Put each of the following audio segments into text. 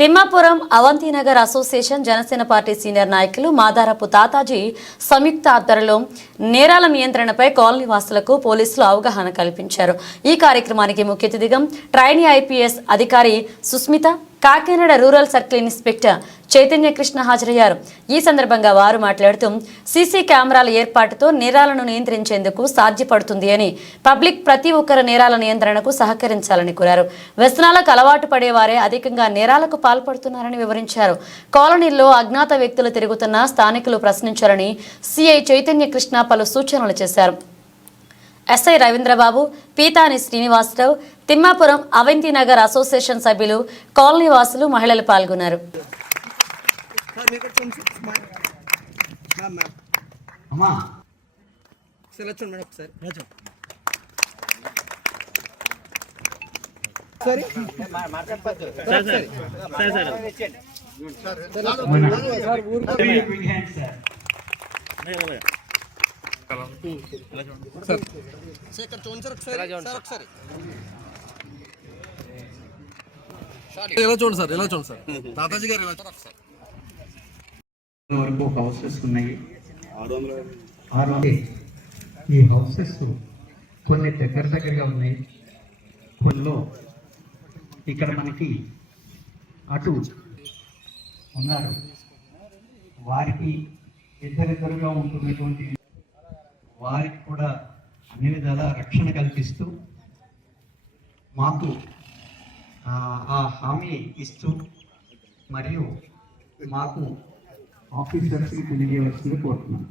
Thimmapuram Avantinagar association Janasena party senior నాయకులు మాదారపు తాతాజీ సంయుక్త ఆధ్వర్యంలో నేరాల నియంత్రణపై కాలనీ వాసులకు పోలీసులు అవగాహన కల్పించారు. ఈ కార్యక్రమానికి ముఖ్య అతిథిగా ట్రైనీ ఐపీఎస్ అధికారి Sushmita, Kakinada rural circle inspector Chaitanya Krishna హాజరయ్యారు. ఈ సందర్భంగా వారు మాట్లాడుతూ సీసీ కెమెరాల ఏర్పాటుతో నేరాలను నియంత్రించేందుకు సాధ్యపడుతుంది అని, పబ్లిక్ ప్రతి ఒక్కరు నేరాల నియంత్రణకు సహకరించాలని కోరారు. వ్యసనాలకు అలవాటు పడేవారే అధికంగా నేరాలకు పాల్పడుతున్నారని వివరించారు. కాలనీల్లో అజ్ఞాత వ్యక్తులు తిరుగుతున్న స్థానికులు ప్రశ్నించాలని సిఐ చైతన్య కృష్ణ పలు సూచనలు చేశారు. ఎస్ఐ రవీంద్రబాబు, పీతాని శ్రీనివాసరావు, తిమ్మాపురం అవంతినగర్ అసోసియేషన్ సభ్యులు, కాలనీ వాసులు, మహిళలు పాల్గొన్నారు. వరకు హౌసెస్ ఉన్నాయి. ఈ హౌసెస్ కొన్ని దగ్గరగా ఉన్నాయి. కొన్నిలో ఇక్కడ మనకి అటు ఉన్నారు, వారికి ఇద్దరిద్దరుగా ఉంటున్నటువంటి వారికి కూడా అన్ని విధాల రక్షణ కల్పిస్తూ మాకు ఆ హామీ ఇస్తూ మరియు మాకు ఆఫీసర్స్కి తెలియవలసింది కోరుతున్నాను.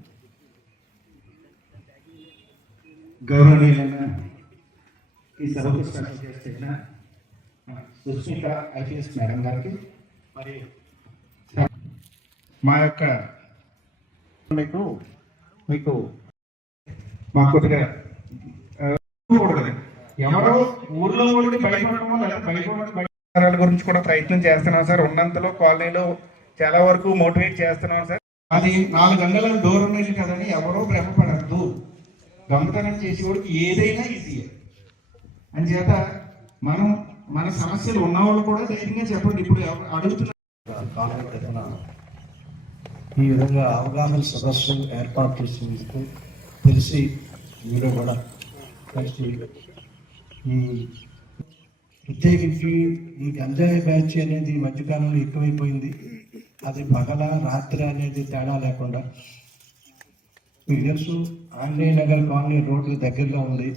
గౌరవనీయులైన ఈ సభకు స్టార్ట్ చేసిన సుస్మిత ఐపీఎస్ మేడం గారికి మరియు మా యొక్క మీకు మా కొద్దిగా ఎవరో ఊర్లో ఉండి భయపడటం లేదా భయపడాల గురించి కూడా ప్రయత్నం చేస్తున్నాం సార్. ఉన్నంతలో కాలనీలో చాలా వరకు మోటివేట్ చేస్తున్నాం సార్. అది 4 గంటల దూరం వెళ్ళి కదని ఎవరో భ్రమపడద్దు. దొంగతనం చేసేవాడికి ఏదైనా ఈజీ అని చేత మన సమస్యలు ఉన్నవాళ్ళు కూడా ధైర్యంగా చెప్పండి. ఇప్పుడు అడుగుతున్నారు ఈ విధంగా అవగాహన సదస్సు ఏర్పాటు చేసినందుకు తెలిసి మీరు కూడా కలిసి ఈ ప్రత్యేకించి ఈ గంజాయి బ్యాచ్ అనేది ఈ మధ్యకాలంలో ఎక్కువైపోయింది. అది పగల రాత్రి అనేది తేడా లేకుండా మీకు తెలుసు, ఆంజనేయ నగర్ కాలనీ రోడ్లు దగ్గరలో ఉంది.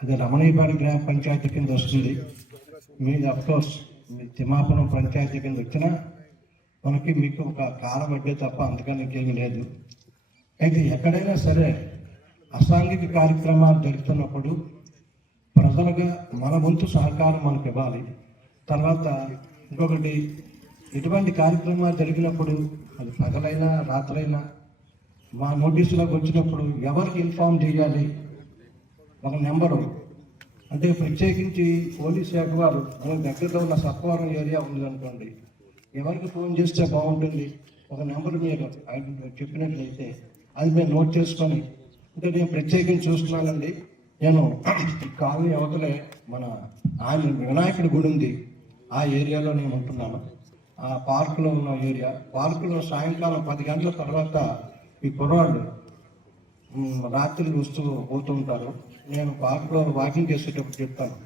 అది రమణీయపాడి గ్రామ పంచాయతీ కింద వస్తుంది. మీది అఫ్కోర్స్ మీ తిమ్మాపురం పంచాయతీ కింద వచ్చినా మనకి మీకు ఒక కాలం అడ్డే తప్ప అంతకన్నా ఇంకేమీ లేదు. అయితే ఎక్కడైనా సరే అసాంఘిక కార్యక్రమాలు జరుగుతున్నప్పుడు ప్రజలుగా మన వంతు సహకారం మనకు ఇవ్వాలి. తర్వాత ఇంకొకటి, ఎటువంటి కార్యక్రమాలు జరిగినప్పుడు అది పగలైనా రాత్రైనా మా నోటీసులోకి వచ్చినప్పుడు ఎవరికి ఇన్ఫార్మ్ చేయాలి, ఒక నెంబరు అంటే ప్రత్యేకించి పోలీస్ శాఖ వారు మనకు దగ్గరలో ఉన్న సత్వరం ఏరియా ఉందనుకోండి, ఎవరికి ఫోన్ చేస్తే బాగుంటుంది ఒక నెంబర్ మీరు చెప్పినట్లయితే అది మేము నోట్ చేసుకొని, అంటే నేను ప్రత్యేకించి చూస్తున్నానండి. నేను కాలనీ అవతలే మన వినాయకుడి గుడి ఉంది, ఆ ఏరియాలో నేను ఉంటున్నాను. ఆ పార్కులో ఉన్న ఏరియా, పార్కులో సాయంకాలం 10 గంటల తర్వాత ఈ కుర్రాళ్ళు రాత్రి వస్తూ పోతూ ఉంటారు. నేను పార్కులో వాకింగ్ చేసేటప్పుడు చెప్తాను,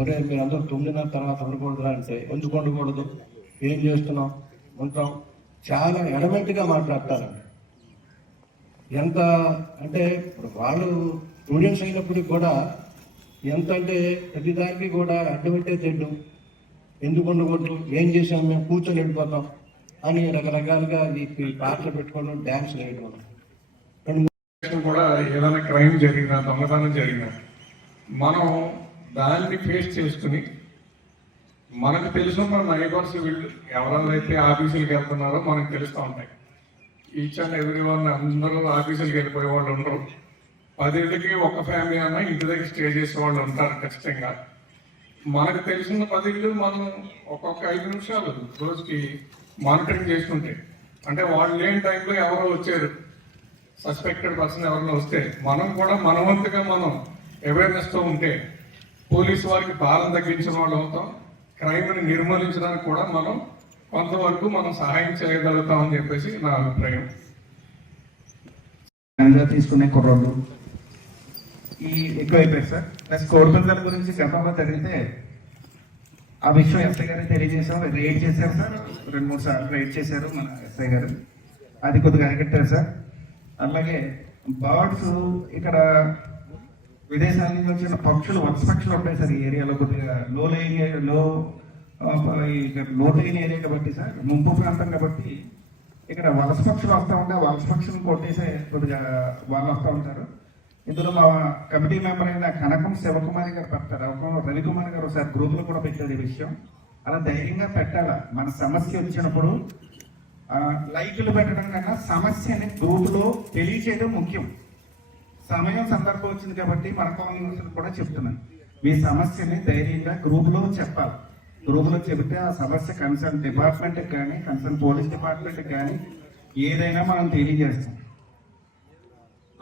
ఒరే మీరందరూ 9:30 తర్వాత ఉండకూడదురా అంటే, ఎందుకు ఉండకూడదు, ఏం చేస్తున్నాం, ఉంటాం, చాలా ఎడమెంట్గా మాట్లాడతారండి. ఎంత అంటే ఇప్పుడు వాళ్ళు స్టూడెంట్స్ అయినప్పటికి కూడా ఎంత అంటే ప్రతిదానికి కూడా అడ్డమంటే తెడ్డు, ఎందుకు ఉండకూడదు, ఏం చేసాం మేము కూర్చొని వెళ్ళిపోతాం అని రకరకాలుగా ఈ పాటలు పెట్టుకోవడం, డ్యాన్స్లు వేయడం. కూడా ఏదైనా క్రైమ్ జరిగినా, దొంగతనం జరిగినా మనం దాన్ని ఫేస్ చేసుకుని, మనకు తెలిసిన నైబర్స్ వీళ్ళు ఎవరైతే ఆఫీసులకు వెళ్తున్నారో మనకు తెలుస్తూ ఉంటాయి. ఈచ్ అండ్ ఎవ్రీ వన్ అందరూ ఆఫీసులకు వెళ్ళిపోయే వాళ్ళు ఉండరు. 10 ఏళ్ళకి ఒక ఫ్యామిలీ అన్నా ఇంటి దగ్గర స్టే చేసే వాళ్ళు ఉంటారు ఖచ్చితంగా. మనకు తెలిసిన 10 ఇళ్ళు మనం ఒక్కొక్క 5 నిమిషాలు రోజుకి మానిటరింగ్ చేసుకుంటే, అంటే వాళ్ళు లేని టైంలో ఎవరో వచ్చారు, సస్పెక్టెడ్ పర్సన్ ఎవరైనా వస్తే మనం కూడా మనవంతుగా మనం అవేర్నెస్తో ఉంటే పోలీసు వారికి భారం తగ్గించిన వాళ్ళు అవుతాం. క్రైమ్ని నిర్మూలించడానికి కూడా మనం కొంతవరకు మనం సహాయం చేయగలుగుతామని చెప్పేసి నా అభిప్రాయం. గంజా తీసుకునే కుర్రోళ్ళు ఈ ఎక్కువైపోయారు సార్. ప్లస్ కోడిపిల్లల గురించి గతంలో జరిగితే ఆ విషయం ఎస్ఐ గారికి తెలియజేసాం, రైడ్ చేశారు సార్. 2-3 సార్లు రైడ్ చేశారు మన ఎస్ఐ గారు, అది కొద్దిగా అరికట్టారు సార్. అలాగే బర్డ్స్ ఇక్కడ విదేశాల నుంచి వచ్చిన పక్షులు, వలస పక్షులు ఉంటాయి సార్ ఈ ఏరియాలో. కొద్దిగా లోతైన ఏరియా కాబట్టి సార్, ముంపు ప్రాంతం కాబట్టి ఇక్కడ వలస పక్షులు వస్తూ ఉంటాయి. వలస పక్షులను కొట్టేసే కొద్దిగా వాళ్ళు వస్తూ ఉంటారు. ఇందులో మా కమిటీ మెంబర్ అయిన కనకం శివకుమారి గారు పెడతారు, రవికుమార్ గారు ఒకసారి గ్రూప్లో కూడా పెట్టారు ఈ విషయం. అలా ధైర్యంగా పెట్టాల. మన సమస్య వచ్చినప్పుడు లైకులు పెట్టడం కన్నా సమస్యని గ్రూప్లో తెలియచేయడం ముఖ్యం. సమయం సందర్భం వచ్చింది కాబట్టి మన కాలనీ కూడా చెప్తున్నాను, మీ సమస్యని ధైర్యంగా గ్రూప్లో చెప్పాలి. గ్రూప్లో చెబితే ఆ సమస్య కన్సర్న్ డిపార్ట్మెంట్కి కానీ, కన్సర్న్ పోలీస్ డిపార్ట్మెంట్కి కానీ ఏదైనా మనం తెలియజేస్తాం.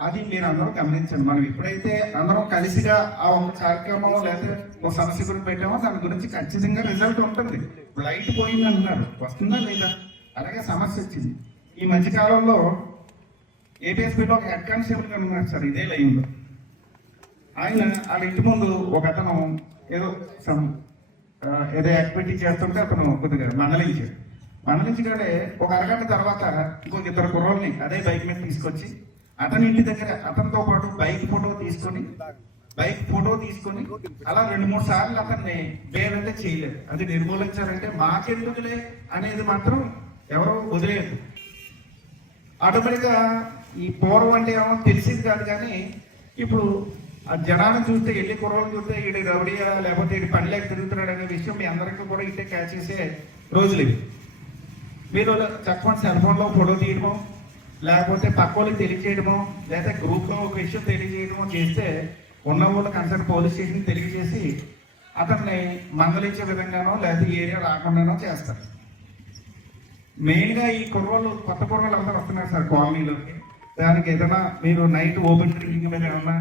అది మీరు అందరూ గమనించండి. మనం ఎప్పుడైతే అందరం కలిసిగా ఆ ఒక కార్యక్రమం లేదా ఒక సమస్య గురించి పెట్టామో దాని గురించి ఖచ్చితంగా రిజల్ట్ ఉంటుంది. లైట్ పోయింది అంటున్నారు, వస్తుందా లేదా? అలాగే సమస్య వచ్చింది. ఈ మధ్యకాలంలో ఏపీఎస్పీలో ఒక హెడ్ కానిస్టేబుల్ గారు ఉన్నారు సార్ ఇదే లైన్లో. ఆయన వాళ్ళ ఇంటి ముందు ఒక అతను ఏదో యాక్టివిటీ చేస్తుంటే అతను కొద్దిగా మందలించగానే ఒక అరగంట తర్వాత ఇంకొక 2 కుర్రోల్ని అదే బైక్ మీద తీసుకొచ్చి అతని ఇంటి దగ్గర అతనితో పాటు బైక్ ఫోటో తీసుకొని అలా 2-3 సార్లు అతన్ని వేరంటే చేయలేదు. అది నిర్మూలించారంటే మాకెందుకులే అనేది మాత్రం ఎవరో వదిలేదు. ఆటోమేటిక్గా ఈ పూర్వం అంటే ఏమో తెలిసింది కాదు, కానీ ఇప్పుడు ఆ జనాన్ని చూస్తే, వెళ్ళి కుర్రోళ్ళు చూస్తే ఈడు రౌడీయా లేకపోతే ఈడు పనిలేక తిరుగుతున్నాడు అనే విషయం మీ అందరికీ కూడా ఇట్టే క్యాచ్ చేసే రోజులు ఇవి. మీరు చక్కని సెల్ ఫోన్లో ఫోటో తీయడమో, లేకపోతే పక్క వాళ్ళకి తెలియజేయడమో, లేదా గ్రూప్లో ఒక విషయం తెలియజేయడమో చేస్తే ఉన్న వాళ్ళు కన్సర్న్ పోలీస్ స్టేషన్ తెలియజేసి అతన్ని మందలించే విధంగానో లేదా ఈ ఏరియా రాకుండానో చేస్తారు. మెయిన్గా ఈ కుర్రోళ్ళు, కొత్త కుర్రోళ్ళు అందరూ వస్తున్నారు సార్ కాలనీలోకి. దానికి ఏదైనా మీరు నైట్ ఓపెన్ డ్రింకింగ్ మీద ఏమన్నా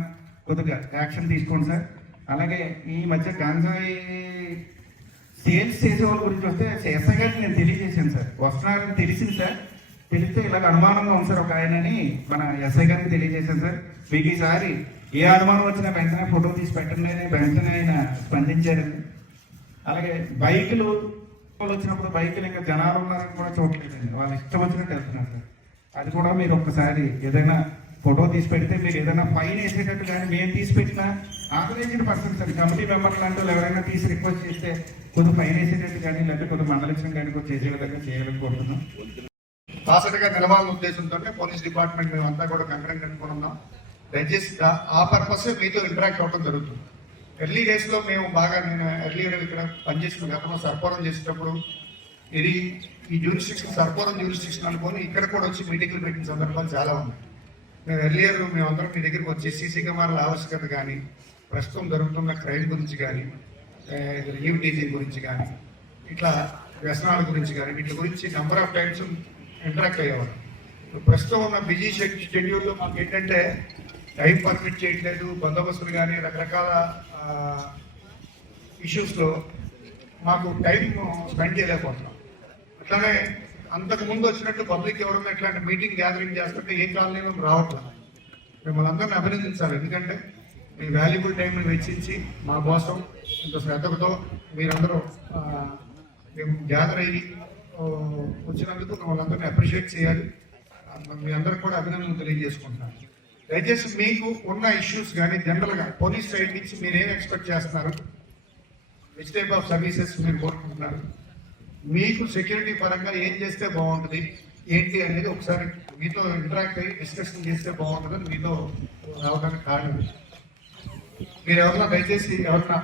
కొద్దిగా యాక్షన్ తీసుకోండి సార్. అలాగే ఈ మధ్య గంజాయి సేల్స్ చేసే వాళ్ళ గురించి వస్తే ఎస్ఐ గారికి నేను తెలియజేశాను సార్. వస్తున్నారని తెలిసింది సార్. తెలిస్తే ఇలాగ అనుమానంగా ఉంది సార్ ఒక ఆయనని మన ఎస్ఐ గారికి తెలియజేశాను సార్. మీకు ఈసారి ఏ అనుమానం వచ్చినా వెంటనే ఫోటో తీసి పెట్టండి అని వెంటనే ఆయన స్పందించారండి. అలాగే బైకులు వచ్చినప్పుడు బైకులు ఇంకా జనాలు ఉన్నారని కూడా చూడలేదండి, వాళ్ళు ఇష్టం వచ్చినట్టు వెళ్తున్నారు సార్. అది కూడా మీరు ఒక్కసారి ఏదైనా ఫోటో తీసి పెడితే మీరు ఏదైనా ఫైన్ వేసేటట్టు కానీ మేము తీసి పెట్టినా authorized person sir, committee member లాంటి వాళ్ళు ఎవరైనా తీసి రిక్వెస్ట్ చేస్తే కొద్దిగా ఫైన్ వేసేటట్టు కానీ లేకపోతే కొద్దిగా మండలించడం కానీ కూడా చేసే విధంగా చేయాలని కోరుతున్నాం. బాసటగా నిలవాలన్న ఉద్దేశంతో పోలీస్ డిపార్ట్మెంట్ మేమంతా కూడా కంకరెంట్ అనుకున్నాం. దయచేసి ఆ పర్పస్ మీతో ఇంటరాక్ట్ అవ్వడం జరుగుతుంది. ఎర్లీ డేస్ లో మేము బాగా, నేను ఎర్లీగా ఇక్కడ పనిచేసిన గతంలో సర్పవరం చేసేటప్పుడు ఇది ఈ జ్యూరిస్టిక్షన్ సర్పవరం జ్యూరిస్టిక్షన్ అనుకొని ఇక్కడ కూడా వచ్చి మీటింగ్లు పెట్టిన సందర్భాలు చాలా ఉన్నాయి. మేమందరం మీ దగ్గరికి వచ్చి సీసీ కెమెరాల ఆవశ్యకత కానీ, ప్రస్తుతం జరుగుతున్న క్రైమ్ గురించి కానీ, ఈవ్ టీజింగ్ గురించి కానీ, ఇట్లా వ్యసనాల గురించి కానీ, వీటి గురించి నెంబర్ ఆఫ్ టైమ్స్ ఇంటరాక్ట్ అయ్యేవారు. ప్రస్తుతం ఉన్న బిజీ షెడ్యూల్లో మాకు ఏంటంటే టైం పర్మిట్ చేయట్లేదు, బందోబస్తులు కానీ రకరకాల ఇష్యూస్లో మాకు టైం స్పెండ్ చేయలేకపోతున్నాం. అట్లానే అంతకు ముందు వచ్చినట్టు పబ్లిక్ ఎవరైనా ఇట్లాంటి మీటింగ్ గ్యాదరింగ్ చేస్తుంటే ఏ కాలనీలో రావట్లేదు. మిమ్మల్ని అందరినీ అభినందించాలి, ఎందుకంటే మీ వాల్యుబుల్ టైంని వెచ్చించి మా కోసం ఇంత శ్రద్ధతో మీరందరూ మేము గ్యాదర్ అయ్యి వచ్చినందుకు మిమ్మల్ని అందరినీ అప్రిషియేట్ చేయాలి. మీ అందరికి కూడా అభినందనలు తెలియజేసుకుంటున్నాను. దయచేసి మీకు ఉన్న ఇష్యూస్ కానీ జనరల్గా పోలీస్ సైడ్ నుంచి మీరు ఏం ఎక్స్పెక్ట్ చేస్తున్నారు, విచ్ టైప్ ఆఫ్ సర్వీసెస్ మీరు కోరుకుంటున్నారు, మీకు సెక్యూరిటీ పరంగా ఏం చేస్తే బాగుంటుంది ఏంటి అనేది ఒకసారి మీతో ఇంటరాక్ట్ అయ్యి డిస్కషన్ చేస్తే బాగుంటుందని మీతో రావడానికి కారణం. మీరు ఎవరన్నా దయచేసి ఎవరన్నా